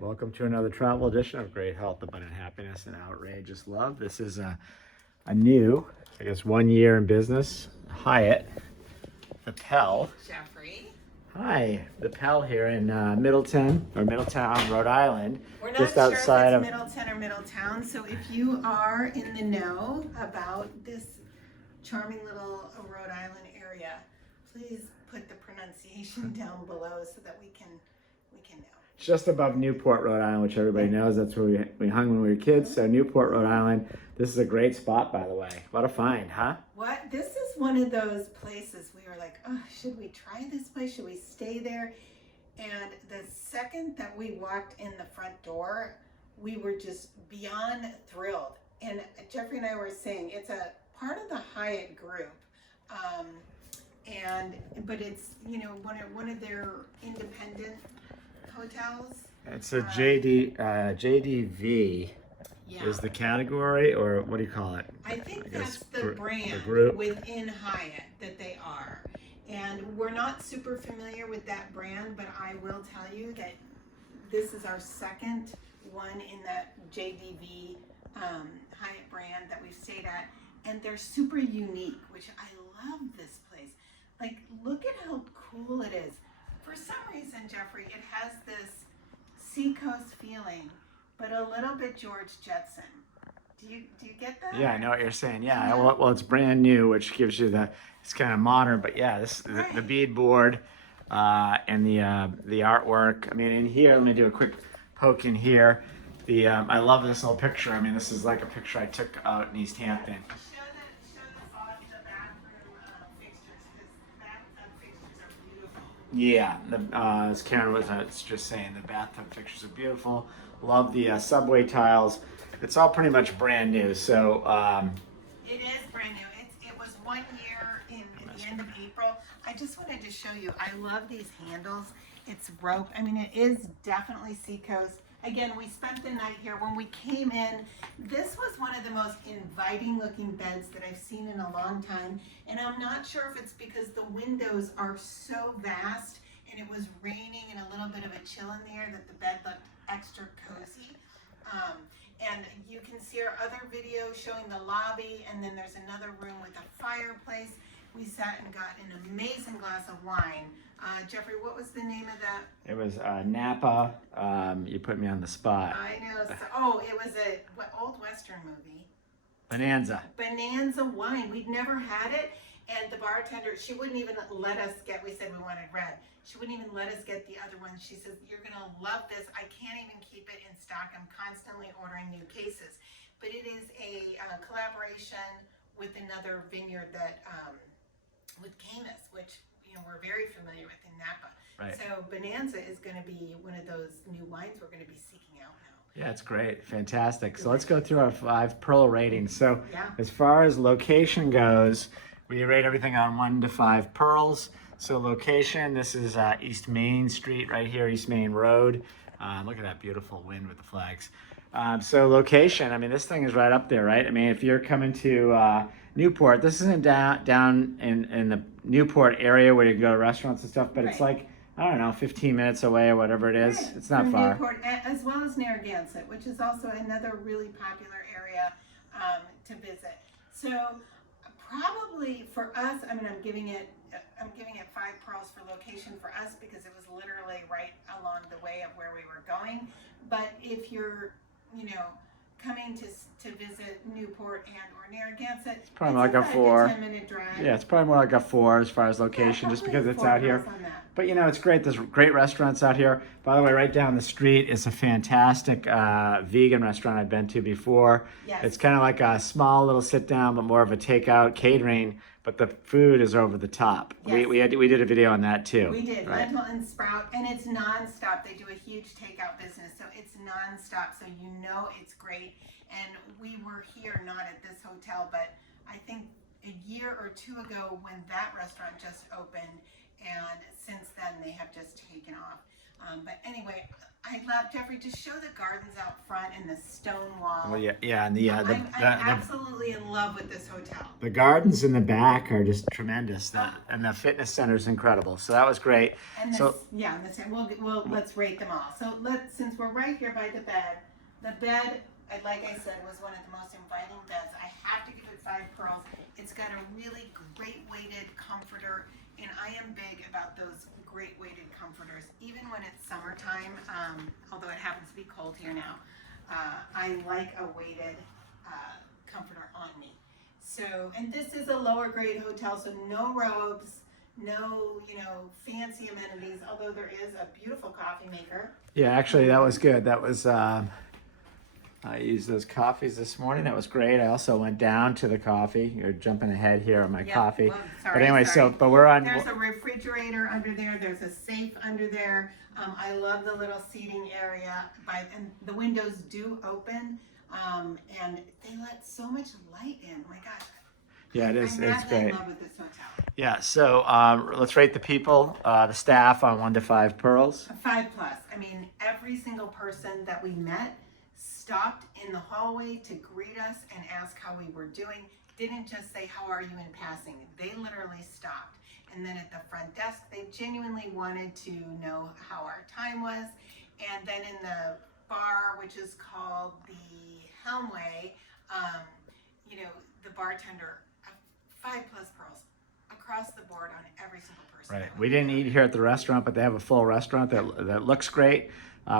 Welcome to another travel edition of Great Health, Abundant Happiness, and Outrageous Love. This is a new, I guess, 1 year in business Hyatt, the Pell. Jeffrey. Hi, the Pell here in Middletown, Rhode Island. We're not just sure outside if it's of Middletown or Middletown, so if you are in the know about this charming little Rhode Island area, please put the pronunciation down below so that we can know. just above Newport, Rhode Island, which everybody knows. That's where we hung when we were kids. So Newport, Rhode Island. This is a great spot, by the way. What a find, huh? What? This is one of those places we were like, oh, should we try this place? Should we stay there? And the second that we walked in the front door, we were just beyond thrilled. And Jeffrey and I were saying it's a part of the Hyatt group. But it's, one of their independent hotels. It's a JDV is the category, or what do you call it? I think that's the brand the group within Hyatt that they are. And we're not super familiar with that brand, but I will tell you that this is our second one in that JDV Hyatt brand that we've stayed at. And they're super unique, which I love this place. Like, look at how cool it is. For some reason, Jeffrey, it has this seacoast feeling, but a little bit George Jetson. Do you get that? Yeah, I know what you're saying. Yeah, well, it's brand new, which gives you it's kind of modern, but yeah, the beadboard and the artwork. I mean, in here, let me do a quick poke in here. I love this little picture. I mean, this is like a picture I took out in East Hampton. Show the bathroom fixtures, because the bathtub fixtures are beautiful. Yeah, as Karen was just saying, the bathtub fixtures are beautiful. Love the subway tiles. It's all pretty much brand new. So it is brand new. It was 1 year in the end of April. I just wanted to show you. I love these handles. It's rope. I mean, it is definitely seacoast. Again, we spent the night here. When we came in, this was one of the most inviting looking beds that I've seen in a long time. And I'm not sure if it's because the windows are so vast and it was raining and a little bit of a chill in the air that the bed looked extra cozy. And you can see our other video showing the lobby, and then there's another room with a fireplace. We sat and got an amazing glass of wine. Jeffrey, what was the name of that? it was Napa. You put me on the spot. I know. It was a old Western movie. Bonanza. Bonanza wine. We'd never had it, and the bartender, she wouldn't even let us get. We said we wanted red. She wouldn't even let us get the other one. She says, "You're gonna love this. I can't even keep it in stock. I'm constantly ordering new cases." But it is a collaboration with another vineyard that with Camus, which we're very familiar with in Napa. Right. So Bonanza is going to be one of those new wines we're going to be seeking out now. Yeah, it's great. Fantastic. So let's go through our 5 Pearl ratings. So Yeah. as far as location goes, we rate everything on 1 to 5 pearls. So location, this is East Main Street right here, East Main Road. Look at that beautiful wind with the flags. So location, I mean, this thing is right up there, right? I mean, if you're coming to Newport, this isn't down in the Newport area where you can go to restaurants and stuff, but it's like, I don't know, 15 minutes away or whatever it is. Right. It's not From far. Newport, as well as Narragansett, which is also another really popular area to visit. So probably for us, I mean, I'm giving it 5 pearls for location for us because it was literally right along the way of where we were going. But if you're, coming to visit Newport and or Narragansett, it's probably like a 4. 10-minute drive. Yeah, it's probably more like a 4 as far as location, just because it's out here. But it's great. There's great restaurants out here. By the way, right down the street is a fantastic vegan restaurant I've been to before. Yes. It's kind of like a small little sit down, but more of a takeout catering. But the food is over the top. Yes. We did a video on that too. We did, right? Lentil and Sprout, and it's nonstop. They do a huge takeout business, so it's nonstop, so it's great. And we were here, not at this hotel, but I think a year or 2 ago when that restaurant just opened, and since then they have just taken off. But anyway, I love, Jeffrey, just show the gardens out front and the stone wall. Well, yeah, and I'm absolutely in love with this hotel. the gardens in the back are just tremendous, and the fitness center is incredible. So that was great. And this, So yeah, let's rate them all. So since we're right here by the bed, like I said, was one of the most inviting beds. I have to give it 5 pearls. It's got a really great weighted comforter, and I am big about those great weighted comforters, even when it's summertime, although it happens to be cold here now. I like a weighted comforter on me. So, and this is a lower grade hotel, so no robes, no, fancy amenities, although there is a beautiful coffee maker. yeah, actually that was good. That was I used those coffees this morning. That was great. I also went down to the coffee. You're jumping ahead here on my coffee. Well, sorry, but anyway, sorry. but we're on. There's a refrigerator under there. There's a safe under there. I love the little seating area. And the windows do open, and they let so much light in. Oh my gosh. Yeah, it is. It's great. I'm in love with this hotel. Yeah. So let's rate the people, the staff on 1 to 5 pearls. A 5+. I mean, every single person that we met stopped in the hallway to greet us and ask how we were doing. Didn't just say, how are you in passing? They literally stopped. And then at the front desk, they genuinely wanted to know how our time was. And then in the bar, which is called the Helmway, the bartender, 5+ pearls across the board on every single person. Right. We didn't eat here at the restaurant, but they have a full restaurant that looks great.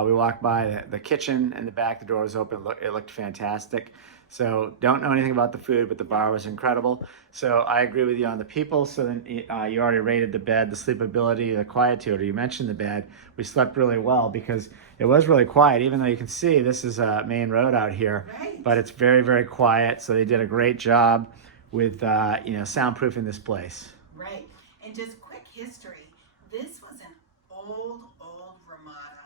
We walked by the kitchen in the back. The door was open. It looked fantastic. So don't know anything about the food, but the bar was incredible. So I agree with you on the people. So then you already rated the bed, the sleepability, the quietude. You mentioned the bed. We slept really well because it was really quiet, even though you can see this is a main road out here. Right. But it's very, very quiet. So they did a great job with soundproofing this place. Right. And just quick history. This was an old Ramada.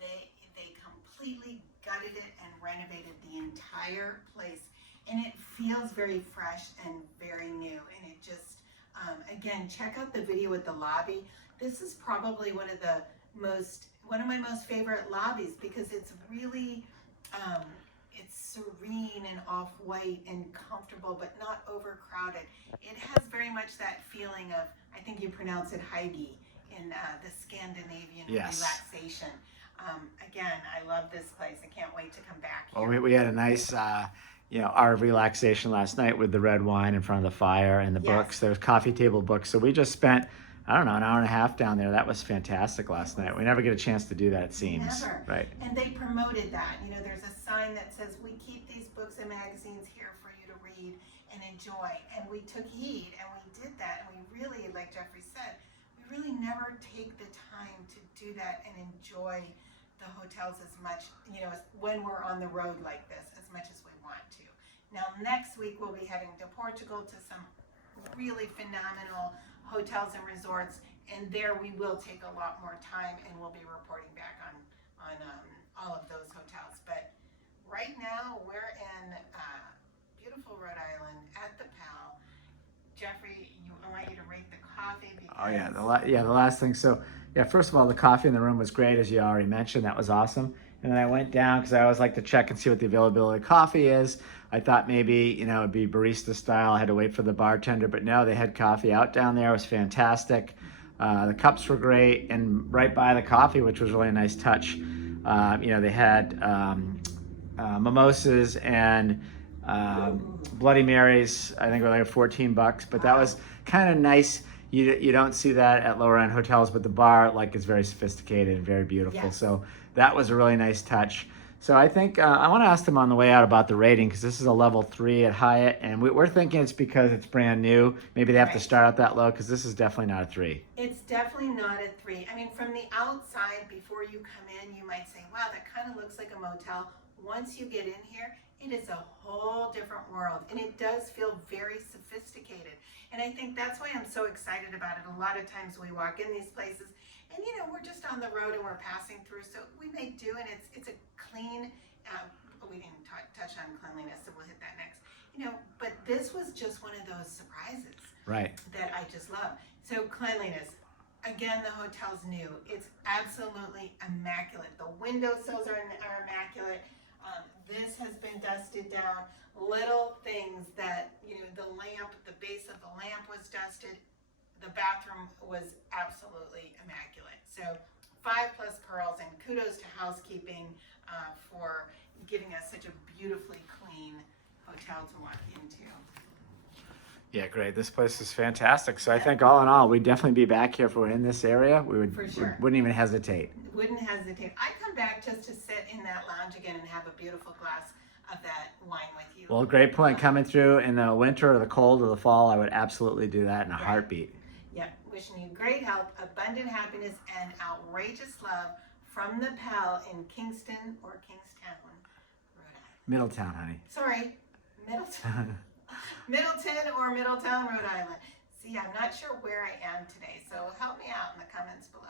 They completely gutted it and renovated the entire place, and it feels very fresh and very new. And it just, again, check out the video with the lobby. This is probably one of my most favorite lobbies because it's really, it's serene and off-white and comfortable, but not overcrowded. It has very much that feeling of, I think you pronounce it Heige in the Scandinavian relaxation. Again, I love this place. I can't wait to come back here. Well, we had a nice, our relaxation last night with the red wine in front of the fire and the books. There was coffee table books. So we just spent, I don't know, an hour and a half down there. That was fantastic last night. We never get a chance to do that, it seems. Never. Right. And they promoted that. There's a sign that says, we keep these books and magazines here for you to read and enjoy. And we took heed and we did that. And we really, like Jeffrey said, we really never take the time to do that and enjoy the hotels as much, when we're on the road like this, as much as we want to. Now, next week, we'll be heading to Portugal to some really phenomenal hotels and resorts, and there we will take a lot more time, and we'll be reporting back on all of those hotels. But right now, we're in beautiful Rhode Island at the Pell. Jeffrey, I want you to rate the coffee. Oh yeah, the last thing. So yeah, first of all, the coffee in the room was great, as you already mentioned. That was awesome. And then I went down because I always like to check and see what the availability of coffee is. I thought maybe it'd be barista style. I had to wait for the bartender, but no, they had coffee out down there. It was fantastic. The cups were great, and right by the coffee, which was really a nice touch. They had mimosas and Bloody Marys. I think were like $14, but that was kind of nice. You don't see that at lower end hotels, but the bar is very sophisticated and very beautiful. Yes. So that was a really nice touch. So I think I want to ask them on the way out about the rating because this is a level 3 at Hyatt, and we're thinking it's because it's brand new. Maybe they have to start out that low because this is definitely not a 3. It's definitely not a 3. I mean, from the outside, before you come in, you might say, wow, that kind of looks like a motel. Once you get in here, it is a whole different world, and it does feel very sophisticated. And I think that's why I'm so excited about it. A lot of times we walk in these places, and we're just on the road and we're passing through, so we may do, and it's a clean. We didn't touch on cleanliness, so we'll hit that next. But this was just one of those surprises, Right. that I just love. So cleanliness, Again, the hotel's new. It's absolutely immaculate. The windowsills are immaculate. This has been dusted down. Little things that, the lamp, the base of the lamp was dusted. The bathroom was absolutely immaculate. So 5+ pearls, and kudos to housekeeping for giving us such a beautifully clean hotel to walk into. Yeah, great. This place is fantastic. So I think all in all, we'd definitely be back here if we're in this area. We would, For sure. wouldn't even hesitate. Wouldn't hesitate. I'd come back just to sit in that lounge again and have a beautiful glass of that wine with you. Well, great point. Coming through in the winter or the cold or the fall, I would absolutely do that in a heartbeat. Yep. Wishing you great health, abundant happiness, and outrageous love from the Pell in Kingston or Kingstown, Rhode Island. Middletown, honey. Sorry, Middletown. Middleton or Middletown, Rhode Island. See, I'm not sure where I am today, so help me out in the comments below.